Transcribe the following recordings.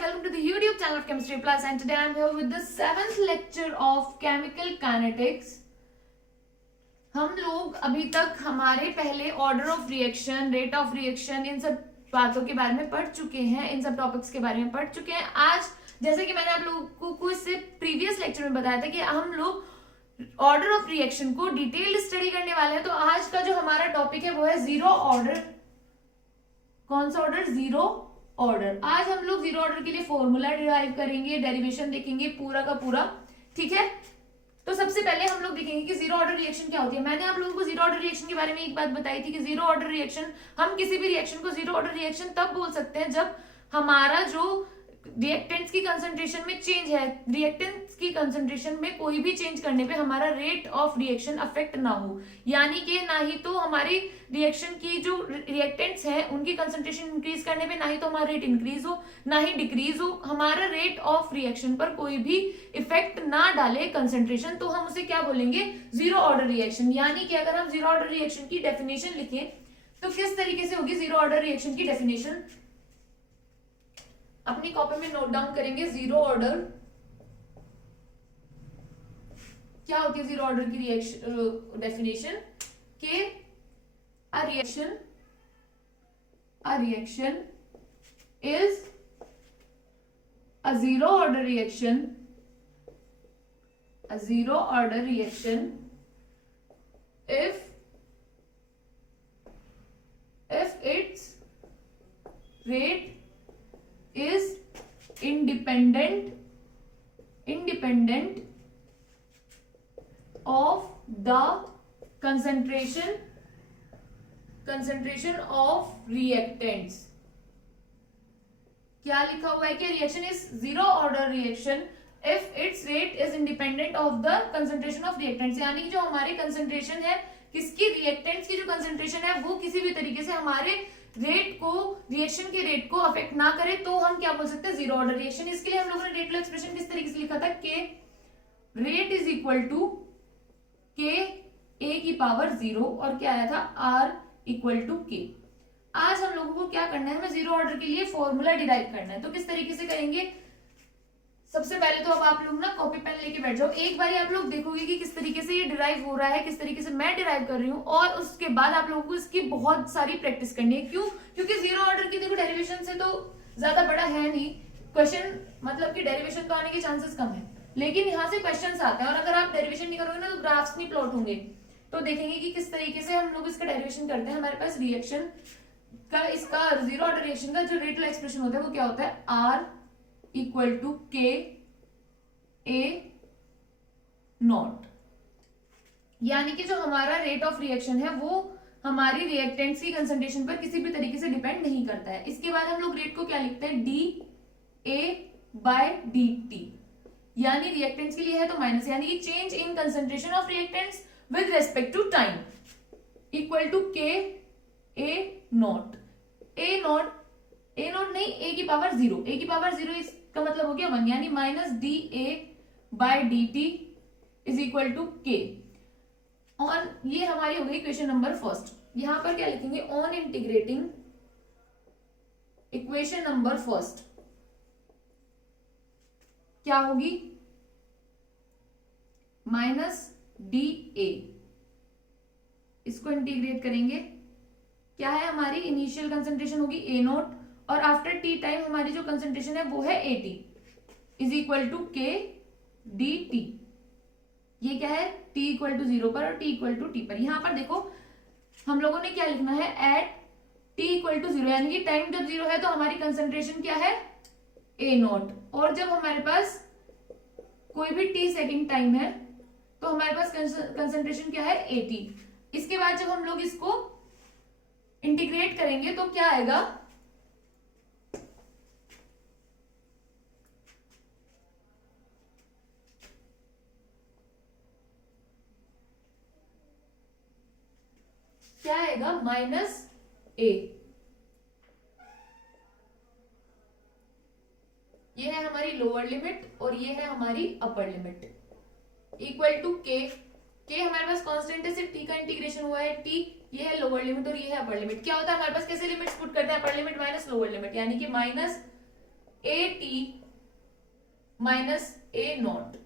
welcome to the YouTube channel of Chemistry Plus, and today I'm here with the 7th lecture of Chemical Kinetics. हम लोग अभी तक हमारे पहले order of reaction, rate of reaction, इन सब बातों के बारे में पढ़ चुके हैं, इन सब टॉपिक्स के बारे में पढ़ चुके हैं। आज जैसे कि मैंने आप लोगों को इससे प्रीवियस लेक्चर में बताया था कि हम लोग ऑर्डर ऑफ रिएक्शन को डिटेल्ड स्टडी करने वाले हैं। तो आज का जो हमारा टॉपिक है वो है जीरो ऑर्डर। कौन सा ऑर्डर? Zero order. आज हम लोग जीरो ऑर्डर के लिए फॉर्मूला डिराइव करेंगे, डेरिवेशन देखेंगे पूरा का पूरा, ठीक है। तो सबसे पहले हम लोग देखेंगे कि जीरो ऑर्डर रिएक्शन क्या होती है। मैंने आप लोगों को जीरो ऑर्डर रिएक्शन के बारे में एक बात बताई थी कि जीरो ऑर्डर रिएक्शन, हम किसी भी रिएक्शन को जीरो ऑर्डर रिएक्शन तब बोल सकते हैं जब हमारा जो रिएक्टेंट्स की कंसंट्रेशन में चेंज है, रिएक्टेंट्स की कंसंट्रेशन में कोई भी चेंज करने पे हमारा रेट ऑफ रिएक्शन अफेक्ट ना हो, यानी कि ना ही तो हमारी रिएक्शन की जो रिएक्टेंट्स हैं उनकी कंसंट्रेशन इंक्रीज करने पे ना ही तो हमारा रेट इंक्रीज हो ना ही डिक्रीज हो, हमारा रेट ऑफ रिएक्शन पर कोई भी इफेक्ट ना डाले कंसंट्रेशन, तो हम उसे क्या बोलेंगे? Zero order reaction. यानी कि अगर हम जीरो ऑर्डर रिएक्शन की डेफिनेशन लिखें तो किस तरीके से होगी जीरो ऑर्डर रिएक्शन की डेफिनेशन? अपनी कॉपी में नोट डाउन करेंगे। जीरो ऑर्डर क्या होती है? जीरो ऑर्डर की रिएक्शन डेफिनेशन के a reaction is a zero order reaction if its rate is independent of the concentration of reactants। क्या लिखा हुआ है कि reaction is zero order reaction if it's rate is independent of the concentration of reactants, यानी कि जो हमारी concentration है, किसकी? रिएक्टेंट्स की जो कंसंट्रेशन है वो किसी भी तरीके से हमारे रेट को, रिएक्शन के रेट को अफेक्ट ना करे, तो हम क्या बोल सकते हैं? Zero order reaction. इसके लिए हम लोगों ने रेट वाला एक्सप्रेशन किस तरीके से लिखा था? के रेट इज इक्वल टू के ए की पावर जीरो, और क्या आया था? आर इक्वल टू के। आज हम लोगों को क्या करना है? हमें जीरो ऑर्डर के लिए फॉर्मूला डिराइव करना है। तो किस तरीके से करेंगे? सबसे पहले तो अब आप लोग ना कॉपी पेन लेके बैठ जाओ। एक बार आप लोग देखोगे कि किस तरीके से ये डिराइव हो रहा है, किस तरीके से मैं डिराइव कर रही हूँ, और उसके बाद आप लोगों को इसकी बहुत सारी प्रैक्टिस करनी है। क्यों? क्योंकि जीरो ऑर्डर की देखो डेरिवेशन से तो ज्यादा बड़ा है नहीं क्वेश्चन, मतलब कि डेरिवेशन तो आने के चांसेस कम है, लेकिन यहाँ से क्वेश्चन आते हैं, और अगर आप डेरिवेशन नहीं करोगे ना तो ग्राफ्स नहीं प्लॉट होंगे। तो देखेंगे कि किस तरीके से हम लोग इसका डेरिवेशन करते हैं। हमारे पास रिएक्शन का, इसका जीरो ऑर्डर रिएक्शन का जो रेट वाला एक्सप्रेशन होता है वो क्या होता है? आर इक्वल टू के ए नॉट, यानी कि जो हमारा रेट ऑफ रिएक्शन है वो हमारी रिएक्टेंट्स की कंसंट्रेशन पर किसी भी तरीके से डिपेंड नहीं करता है। इसके बाद हम लोग रेट को क्या लिखते हैं? D a by d t, यानी रिएक्टेंट्स के लिए है तो माइनस, यानी कि change in concentration of reactants with respect to time equal to k a naught। a naught नहीं, a की पावर जीरो, a की पावर जीरो इसका मतलब हो गया 1, यानी minus d a by d t is equal to k. और ये हमारी हो गई इक्वेशन नंबर फर्स्ट। यहां पर क्या लिखेंगे? On integrating equation number first क्या होगी? माइनस डी ए, इसको इंटीग्रेट करेंगे, क्या है? हमारी इनिशियल कंसंट्रेशन होगी ए नॉट, और आफ्टर टी टाइम हमारी जो कंसंट्रेशन है वो है a t is equal to k d t. ये क्या है? टी इक्वल टू जीरो पर और टी इक्वल टू टी पर। यहां पर देखो हम लोगों ने क्या लिखना है? At t equal to zero, यानी कि टाइम जब जीरो है तो हमारी कंसंट्रेशन क्या है? ए नॉट, और जब हमारे पास कोई भी टी सेकेंड टाइम है तो हमारे पास कंसंट्रेशन क्या है? 80। इसके बाद जब हम लोग इसको इंटीग्रेट करेंगे तो क्या आएगा? क्या आएगा? माइनस ए। ये है हमारी लोअर लिमिट और ये है हमारी अपर लिमिट, इक्वल टू के। के हमारे पास कांस्टेंट है, सिर्फ टी का इंटीग्रेशन हुआ है, टी ये है लोअर लिमिट और ये है अपर लिमिट। क्या होता है हमारे पास? कैसे लिमिट्स पुट करते हैं? Upper limit minus lower limit, यानी कि minus a t minus a naught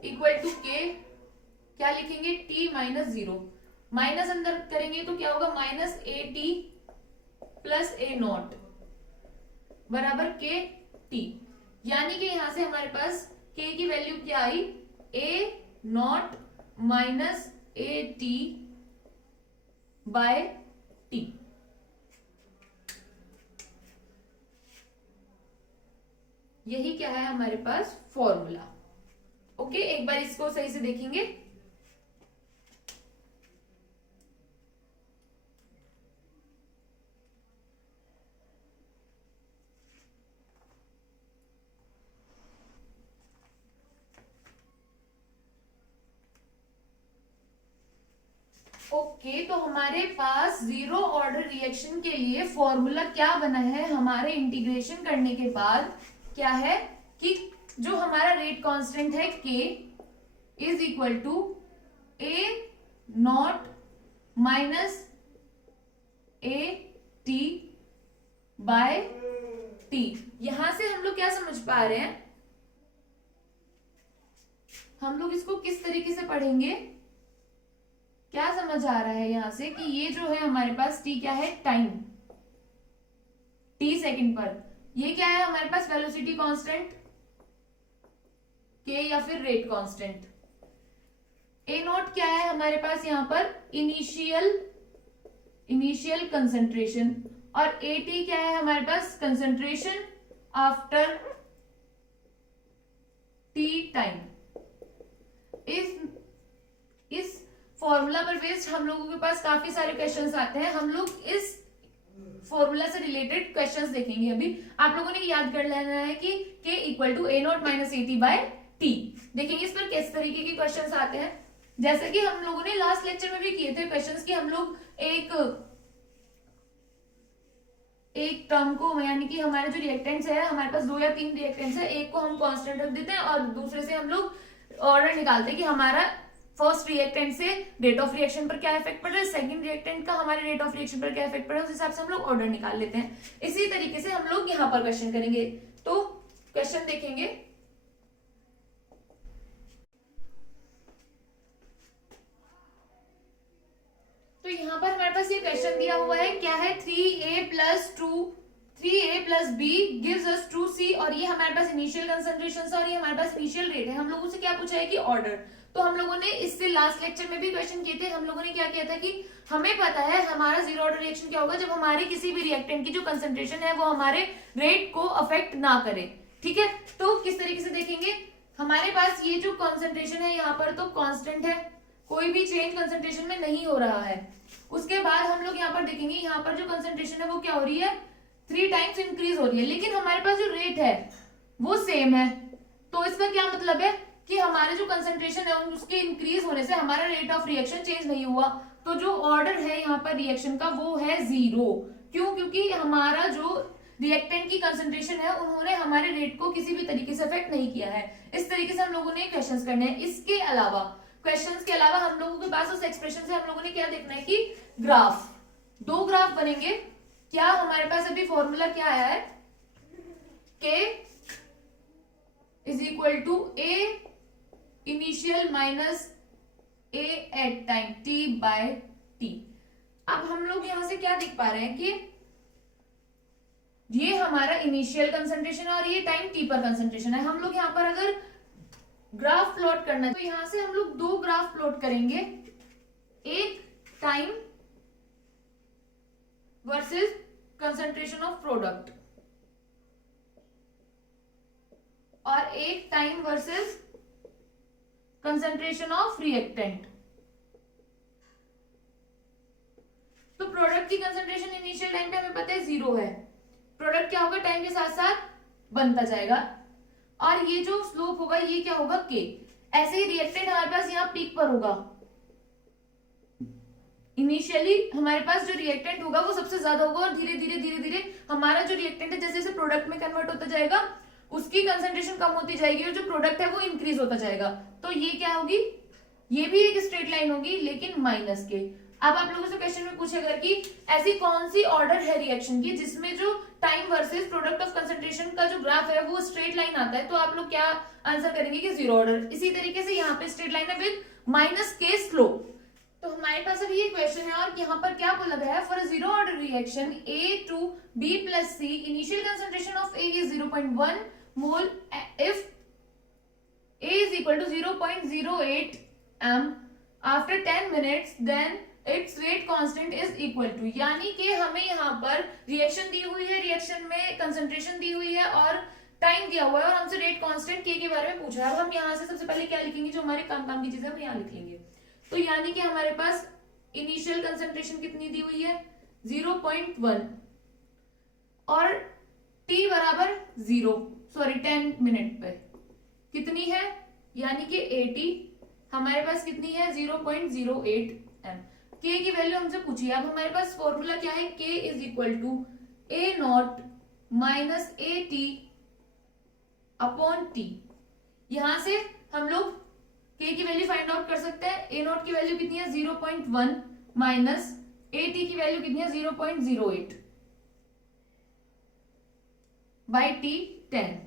equal to k, क्या लिखेंगे, टी माइनस 0, माइनस अंदर करेंगे तो क्या होगा, minus a T plus A not बराबर के टी। यानी कि यहां से हमारे पास के की वैल्यू क्या आई, a naught minus a t by t. यही क्या है हमारे पास फॉर्मूला। ओके, एक बार इसको सही से देखेंगे। ओके, तो हमारे पास जीरो ऑर्डर रिएक्शन के लिए फॉर्मूला क्या बना है हमारे इंटीग्रेशन करने के बाद, क्या है कि जो हमारा रेट कांस्टेंट है k is equal to a naught minus a t by t. यहां से हम लोग क्या समझ पा रहे हैं, हम लोग इसको किस तरीके से पढ़ेंगे, क्या समझ आ रहा है यहां से कि ये जो है हमारे पास टी क्या है, टाइम, टी सेकंड पर, ये क्या है हमारे पास वेलोसिटी कांस्टेंट के या फिर रेट कांस्टेंट। ए नॉट क्या है हमारे पास यहां पर, इनिशियल कंसंट्रेशन, और ए टी क्या है हमारे पास, कंसंट्रेशन आफ्टर टी टाइम। इस फॉर्मूला पर बेस्ड हम लोगों के पास काफी सारे क्वेश्चंस आते हैं। हम लोग इस फॉर्मूला से रिलेटेड क्वेश्चंस देखेंगे। अभी आप लोगों ने याद कर लेना है कि k equal to a naught minus a t by t. देखेंगे इस पर किस तरीके के क्वेश्चंस आते हैं, जैसे कि हम लोगों ने लास्ट लेक्चर में भी किए थे क्वेश्चंस कि हम लोग एक टर्म को, यानी कि हमारे जो रिएक्टेंट्स है, हमारे पास 2 या 3 रिएक्टेंट्स है, एक को हम कांस्टेंट रख देते हैं और दूसरे से हम लोग ऑर्डर निकालते हैं कि हमारा फर्स्ट रिएक्टेंट से रेट ऑफ रिएक्शन पर क्या इफेक्ट पड़ रहा है, सेकंड रिएक्टेंट का हमारे रेट ऑफ रिएक्शन पर क्या इफेक्ट पड़ रहा है, उस हिसाब से हम लोग ऑर्डर निकाल लेते हैं। इसी तरीके से हम लोग यहाँ पर क्वेश्चन करेंगे। तो क्वेश्चन देखेंगे, तो यहाँ पर हमारे पास ये क्वेश्चन दिया हुआ है, क्या है, 3a plus B gives us 2c, और ये हमारे पास इनिशियल कंसंट्रेशन और ये हमारे पास इनिशियल रेट है। हम लोगों से क्या पूछा है कि ऑर्डर। तो हम लोगों ने इससे लास्ट लेक्चर में भी क्वेश्चन किए थे। हम लोगों ने क्या किया था कि हमें पता है हमारा जीरो ऑर्डर रिएक्शन क्या होगा, जब हमारे किसी भी रिएक्टेंट की जो कंसंट्रेशन है वो हमारे रेट को अफेक्ट ना करे। ठीक है, तो किस तरीके से देखेंगे, हमारे पास ये जो कंसंट्रेशन है यहाँ पर तो कांस्टेंट है, कोई भी चेंज कंसंट्रेशन में नहीं हो रहा है। उसके बाद हम लोग यहाँ पर देखेंगे, यहाँ पर जो कंसंट्रेशन है वो क्या हो रही है, 3 टाइम्स इंक्रीज हो रही है, लेकिन हमारे पास जो रेट है वो सेम है। तो इसका क्या मतलब है कि हमारे जो कंसंट्रेशन है उसके इंक्रीज होने से हमारा रेट ऑफ रिएक्शन चेंज नहीं हुआ। तो जो ऑर्डर है यहाँ पर रिएक्शन का वो है 0। क्यों? क्योंकि हमारा जो रिएक्टेंट की कंसंट्रेशन है उन्होंने हमारे रेट को किसी भी तरीके से अफेक्ट नहीं किया है। इस तरीके से हम लोगों ने क्वेश्चंस करने हैं। इसके अलावा क्वेश्चंस के अलावा हम लोगों के पास उस एक्सप्रेशन से हम लोगों ने क्या देखना है कि ग्राफ, 2 ग्राफ बनेंगे। क्या हमारे पास अभी फॉर्मूला क्या आया है, k is equal to a initial minus a at time t by t। अब हम लोग यहां से क्या देख पा रहे हैं कि ये हमारा इनिशियल कंसंट्रेशन है और ये टाइम t पर कंसंट्रेशन है। हम लोग यहाँ पर अगर ग्राफ प्लॉट करना है तो यहां से हम लोग 2 ग्राफ प्लॉट करेंगे, एक time versus concentration of product और एक time versus concentration of reactant. तो प्रोडक्ट की कंसंट्रेशन इनिशियल टाइम पे हमें पता है 0 है, प्रोडक्ट क्या होगा, टाइम के साथ साथ बनता जाएगा, और ये जो स्लोप होगा ये क्या होगा, k। ऐसे ही रिएक्टेंट हमारे पास यहाँ पीक पर होगा। इनिशियली हमारे पास जो रिएक्टेंट होगा वो सबसे ज्यादा होगा और धीरे धीरे हमारा जो रिएक्टेंट है जैसे जैसे प्रोडक्ट में कन्वर्ट होता जाएगा उसकी कंसंट्रेशन कम होती जाएगी और जो प्रोडक्ट है वो इंक्रीज होता जाएगा। तो ये क्या होगी, ये भी एक स्ट्रेट लाइन होगी लेकिन माइनस के। अब आप लोगों से क्वेश्चन में पूछेगा कि ऐसी कौन सी ऑर्डर है रिएक्शन की जिसमें जो time versus product of concentration का जो ग्राफ है वो स्ट्रेट लाइन आता है, तो आप लोग क्या आंसर करेंगे कि जीरो ऑर्डर। इसी तरीके से यहाँ पे स्ट्रेट लाइन है विद माइनस के स्लोप। तो हमारे पास अभी ये क्वेश्चन है और यहाँ पर क्या बोला गया है, for a zero order reaction A to B plus C initial concentration of A is 0.1 mole if A is equal to 0.08 m after 10 minutes then its rate constant is equal to, यानी कि हमें यहाँ पर reaction दी हुई है, reaction में concentration दी हुई है और टाइम दिया हुआ है और हमसे रेट कांस्टेंट के बारे में पूछा है। अब हम यहाँ से सबसे पहले क्या लिखेंगे, जो हमारे काम की चीजें हम यहाँ लिख लेंगे। तो यानी कि हमारे पास इनिशियल कंसंट्रेशन कितनी दी हुई है 0.1 और t बराबर 10 मिनट पे कितनी है, यानी कि 80 हमारे पास कितनी है 0.08 m। k की वैल्यू हमसे पूछी है। अब हमारे पास फॉर्मूला क्या है, k is equal to a naught minus a t upon t. यहां से हम लोग k की वैल्यू फाइंड आउट कर सकते हैं। a नॉट की वैल्यू कितनी है 0.1 माइनस ए टी की वैल्यू कितनी है 0.08 बाई टी 10।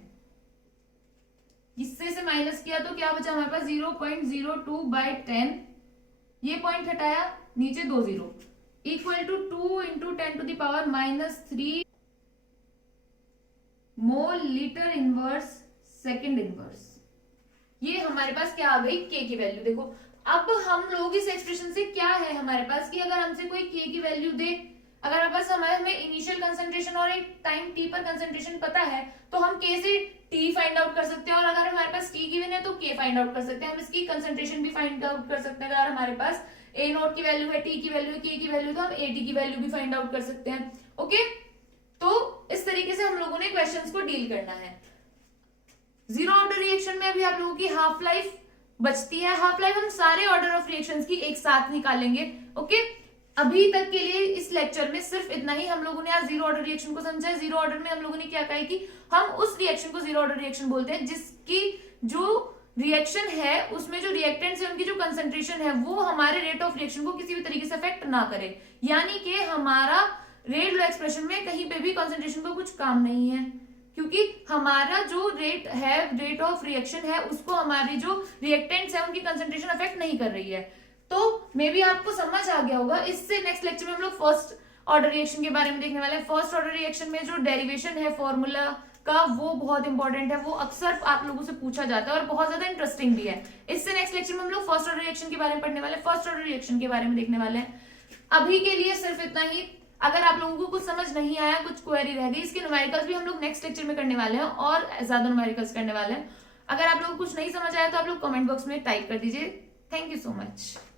इससे से माइनस किया तो क्या बचा हमारे पास 0.02 बाई 10, ये पॉइंट हटाया नीचे 2 zero equal to 2 into 10 to the power minus 3 mole litre inverse second inverse. ये हमारे पास क्या आ गई k की वैल्यू। देखो अब हम लोग इस एक्सप्रेशन से क्या है हमारे पास कि अगर हमसे कोई k की वैल्यू दे, अगर बस हमें इनिशियल कंसंट्रेशन और एक टाइम t पर कंसंट्रेशन पता है तो हम k से t फाइंड आउट कर सकते हैं, और अगर हमारे पास t गिवन है तो k फाइंड आउट कर सकते हैं। हम इसकी कंसंट्रेशन भी फाइंड आउट कर सकते हैं। अगर हमारे पास a नोट की वैल्यू है, t की वैल्यू है, k की वैल्यू, तो हम at की वैल्यू भी फाइंड आउट कर सकते हैं। ओके, तो इस तरीके से हम लोगों ने क्वेश्चंस को डील करना है। जीरो ऑर्डर रिएक्शन में अभी आप लोगों की हाफ लाइफ बचती है। हाफ लाइफ हम सारे ऑर्डर ऑफ रिएक्शंस की एक साथ निकालेंगे। ओके, अभी तक के लिए इस लेक्चर में सिर्फ इतना ही। हम लोगों ने आज जीरो ऑर्डर रिएक्शन को समझा है। जीरो ऑर्डर में हम लोगों ने क्या कहा है कि हम उस रिएक्शन को जीरो ऑर्डर रिएक्शन बोलते हैं जिसकी जो रिएक्शन है उसमें जो रिएक्टेंट्स है उनकी जो कंसंट्रेशन है वो हमारे रेट ऑफ रिएक्शन को किसी भी तरीके से अफेक्ट ना करे, यानी कि हमारा रेट लॉ एक्सप्रेशन में कहीं पे भी कंसंट्रेशन का कुछ काम नहीं है, क्योंकि हमारा जो रेट है, रेट ऑफ रिएक्शन है, उसको हमारी जो रिएक्टेंट्स है उनकी कंसंट्रेशन अफेक्ट नहीं कर रही है। तो मे बी आपको समझ आ गया होगा। इससे नेक्स्ट लेक्चर में हम लोग फर्स्ट ऑर्डर रिएक्शन के बारे में देखने वाले हैं। फर्स्ट ऑर्डर रिएक्शन में जो डेरिवेशन है फॉर्मूला का वो बहुत इंपॉर्टेंट है, वो अक्सर आप लोगों से पूछा जाता है और बहुत ज्यादा इंटरेस्टिंग भी है। इससे नेक्स्ट लेक्चर में हम लोग फर्स्ट ऑर्डर रिएक्शन के बारे में पढ़ने वाले हैं, फर्स्ट ऑर्डर रिएक्शन के बारे में देखने वाले हैं। अभी के लिए सिर्फ इतना ही। अगर आप लोगों को कुछ समझ नहीं आया, कुछ क्वेरी रह गई, इसके न्यूमेरिकल्स भी हम लोग नेक्स्ट लेक्चर में करने वाले हैं और ज्यादा न्यूमेरिकल्स करने वाले हैं। अगर आप लोगों को कुछ नहीं समझ आया तो आप लोग कमेंट बॉक्स में टाइप कर दीजिए। Thank you so much.